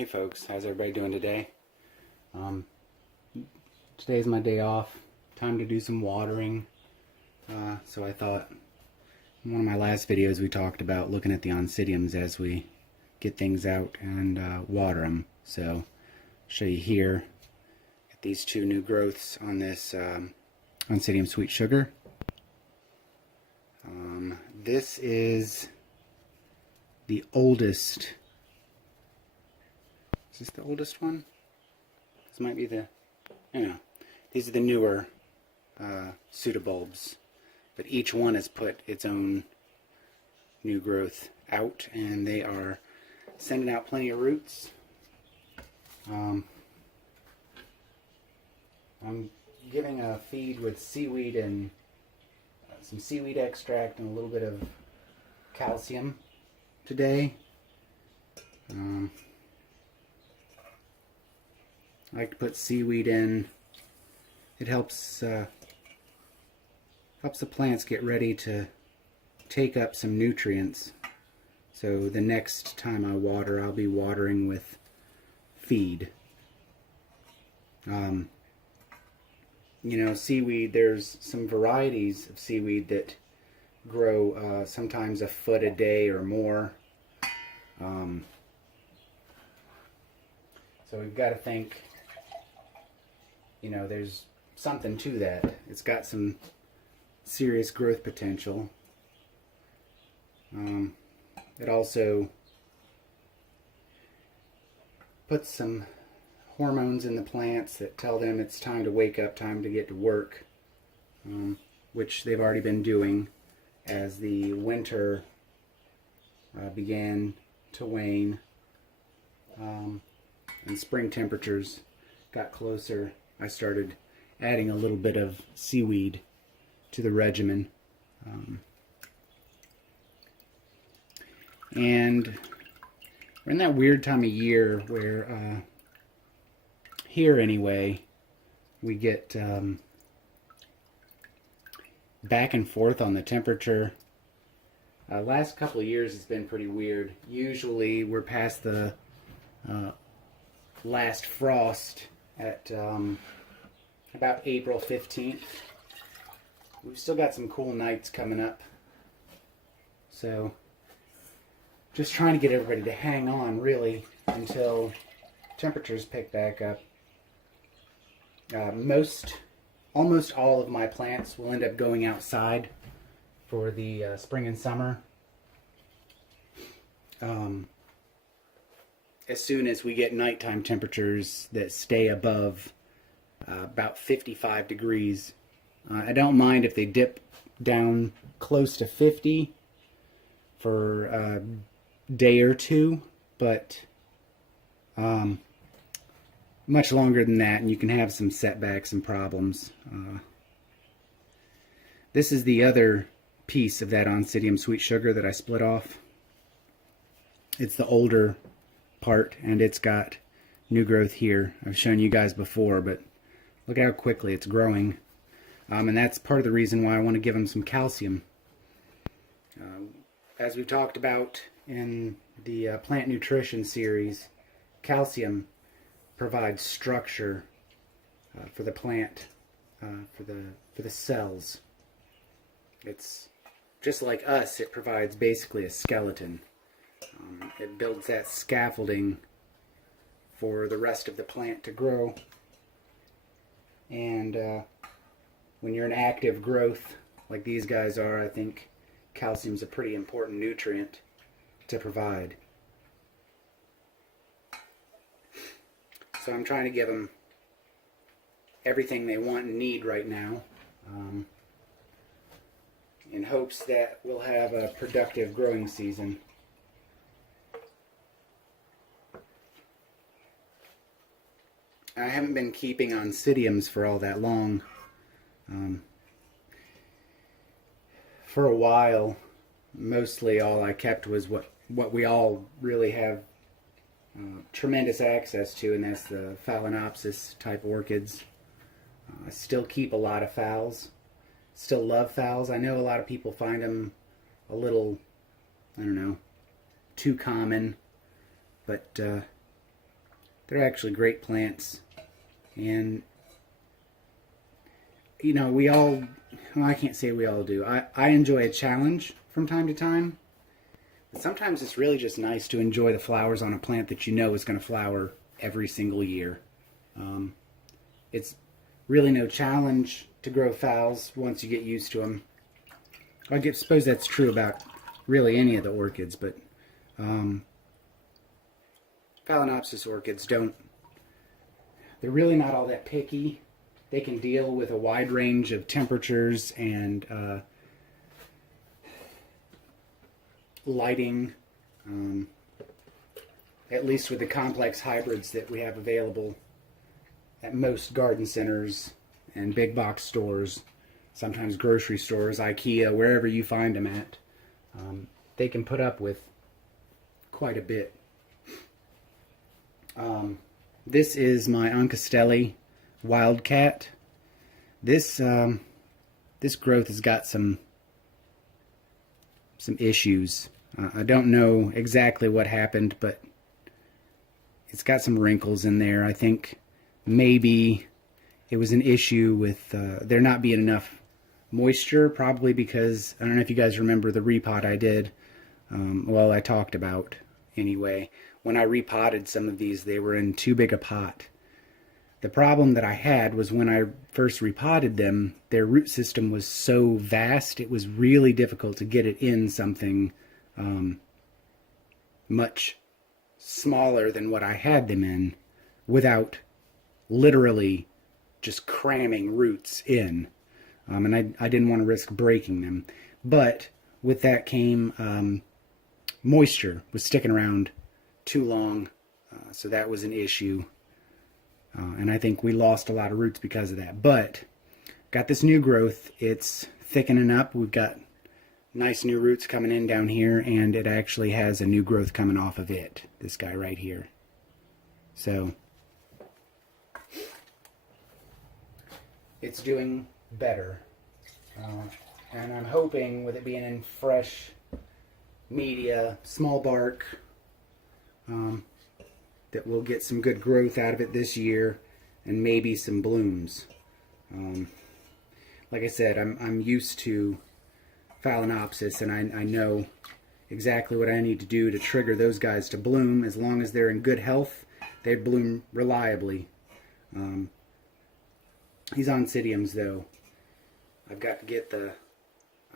Hey folks, how's everybody doing today? Today's my day off. Time to do some watering. So I thought in one of my last videos we talked about looking at the oncidiums as we get things out and water them. So I'll show you here. Got these two new growths on this Oncidium sweet sugar. This is the oldest. Is this the oldest one? This might be the, these are the newer pseudobulbs, but each one has put its own new growth out, and they are sending out plenty of roots. I'm giving a feed with seaweed and some seaweed extract and a little bit of calcium today. I like to put seaweed in. It helps the plants get ready to take up some nutrients. So the next time I water, I'll be watering with feed. Seaweed, there's some varieties of seaweed that grow sometimes a foot a day or more. So we've got to think, there's something to that. It's got some serious growth potential. It also puts some hormones in the plants that tell them it's time to wake up, time to get to work, which they've already been doing as the winter began to wane and spring temperatures got closer. I started adding a little bit of seaweed to the regimen. And we're in that weird time of year where, here anyway, we get back and forth on the temperature. Last couple of years it's been pretty weird. Usually we're past the last frost at about April 15th. We've still got some cool nights coming up. So just trying to get everybody to hang on really until temperatures pick back up. Almost all of my plants will end up going outside for the spring and summer. As soon as we get nighttime temperatures that stay above about 55 degrees. I don't mind if they dip down close to 50 for a day or two, but much longer than that, and you can have some setbacks and problems. This is the other piece of that Oncidium sweet sugar that I split off. It's the older part, and it's got new growth here. I've shown you guys before, but look at how quickly it's growing. And that's part of the reason why I want to give them some calcium. As we talked about in the plant nutrition series, calcium provides structure for the plant, for the cells. It's just like us, it provides basically a skeleton. It builds that scaffolding for the rest of the plant to grow. And when you're in active growth like these guys are, I think calcium's a pretty important nutrient to provide. So I'm trying to give them everything they want and need right now, in hopes that we'll have a productive growing season. I haven't been keeping oncidiums for all that long. For a while, mostly all I kept was what we all really have tremendous access to, and that's the Phalaenopsis type orchids. I still keep a lot of phals. Still love phals. I know a lot of people find them a little, too common, but they're actually great plants. And, you know, we all, well, I can't say we all do. I enjoy a challenge from time to time. But sometimes it's really just nice to enjoy the flowers on a plant that you know is going to flower every single year. It's really no challenge to grow phals once you get used to them. I suppose that's true about really any of the orchids, but Phalaenopsis orchids they're really not all that picky. They can deal with a wide range of temperatures and lighting, at least with the complex hybrids that we have available at most garden centers and big box stores, sometimes grocery stores, IKEA, wherever you find them at. They can put up with quite a bit. This is my Oncastelli Wildcat. This growth has got some issues. I don't know exactly what happened, but it's got some wrinkles in there. I think maybe it was an issue with there not being enough moisture, probably because, I don't know if you guys remember the repot I did. Well, I talked about anyway. When I repotted some of these, they were in too big a pot. The problem that I had was when I first repotted them, their root system was so vast, it was really difficult to get it in something much smaller than what I had them in without literally just cramming roots in. And I didn't want to risk breaking them. But with that came moisture was sticking around too long, so that was an issue. And I think we lost a lot of roots because of that. But got this new growth. It's thickening up. We've got nice new roots coming in down here, and it actually has a new growth coming off of it. This guy right here. So it's doing better. And I'm hoping, with it being in fresh media, small bark, that we'll get some good growth out of it this year, and maybe some blooms. Like I said, I'm used to Phalaenopsis, and I know exactly what I need to do to trigger those guys to bloom. As long as they're in good health, they bloom reliably. These Oncidiums, though, I've got to get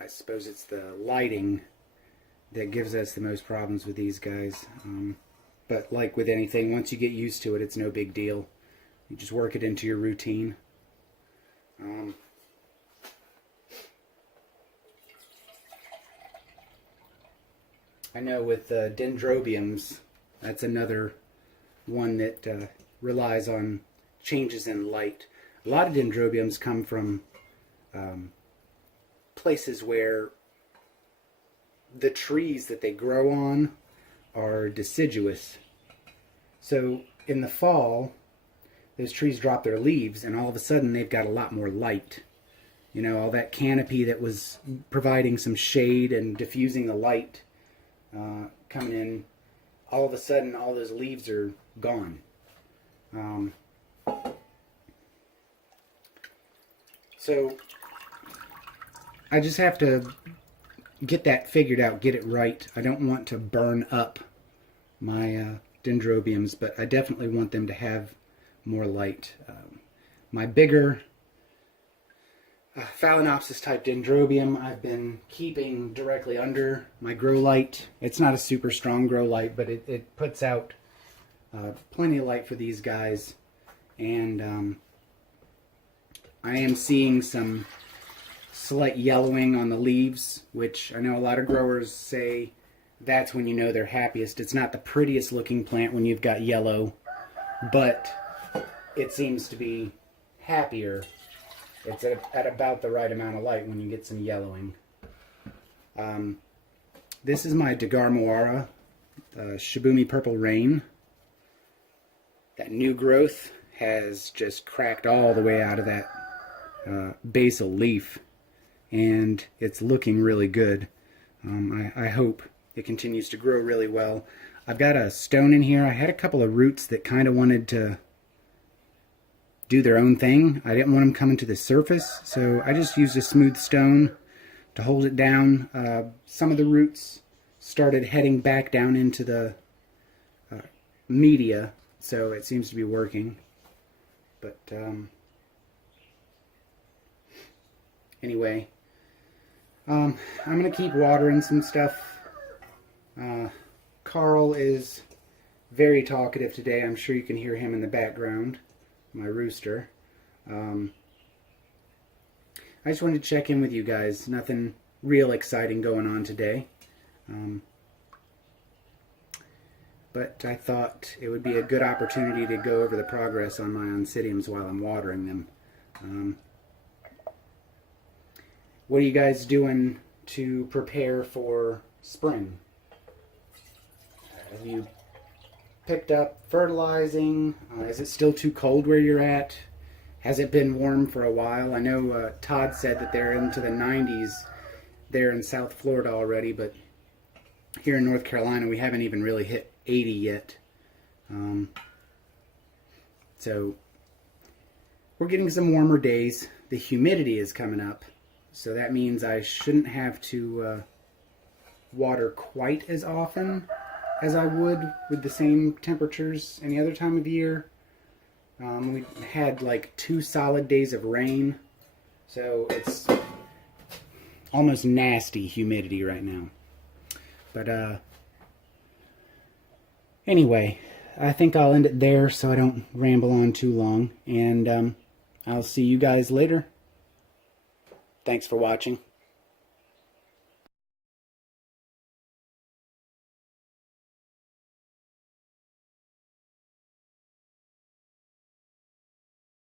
I suppose it's the lighting that gives us the most problems with these guys. But like with anything, once you get used to it, it's no big deal. You just work it into your routine. I know with dendrobiums, that's another one that relies on changes in light. A lot of dendrobiums come from places where the trees that they grow on are deciduous. So in the fall, those trees drop their leaves, and all of a sudden they've got a lot more light. You know, all that canopy that was providing some shade and diffusing the light coming in, all of a sudden all those leaves are gone. So I just have to get that figured out, get it right. I don't want to burn up my dendrobiums, but I definitely want them to have more light. My bigger Phalaenopsis type dendrobium I've been keeping directly under my grow light. It's not a super strong grow light, but it puts out plenty of light for these guys. And I am seeing some slight yellowing on the leaves, which I know a lot of growers say that's when you know they're happiest. It's not the prettiest looking plant when you've got yellow, but it seems to be happier. It's at about the right amount of light when you get some yellowing. This is my Degarmoara, Shibumi Purple Rain. That new growth has just cracked all the way out of that basal leaf, and it's looking really good. I hope it continues to grow really well. I've got a stone in here. I had a couple of roots that kind of wanted to do their own thing. I didn't want them coming to the surface, so I just used a smooth stone to hold it down. Some of the roots started heading back down into the media, so it seems to be working. But anyway, I'm going to keep watering some stuff. Carl is very talkative today. I'm sure you can hear him in the background, my rooster. I just wanted to check in with you guys. Nothing real exciting going on today. But I thought it would be a good opportunity to go over the progress on my oncidiums while I'm watering them. What are you guys doing to prepare for spring? Have you picked up fertilizing? Is it still too cold where you're at? Has it been warm for a while? I know Todd said that they're into the 90s there in South Florida already, but here in North Carolina we haven't even really hit 80 yet. So we're getting some warmer days. The humidity is coming up, so that means I shouldn't have to water quite as often as I would with the same temperatures any other time of year. We had like 2 solid days of rain, so it's almost nasty humidity right now. But anyway, I think I'll end it there so I don't ramble on too long, and I'll see you guys later. Thanks for watching.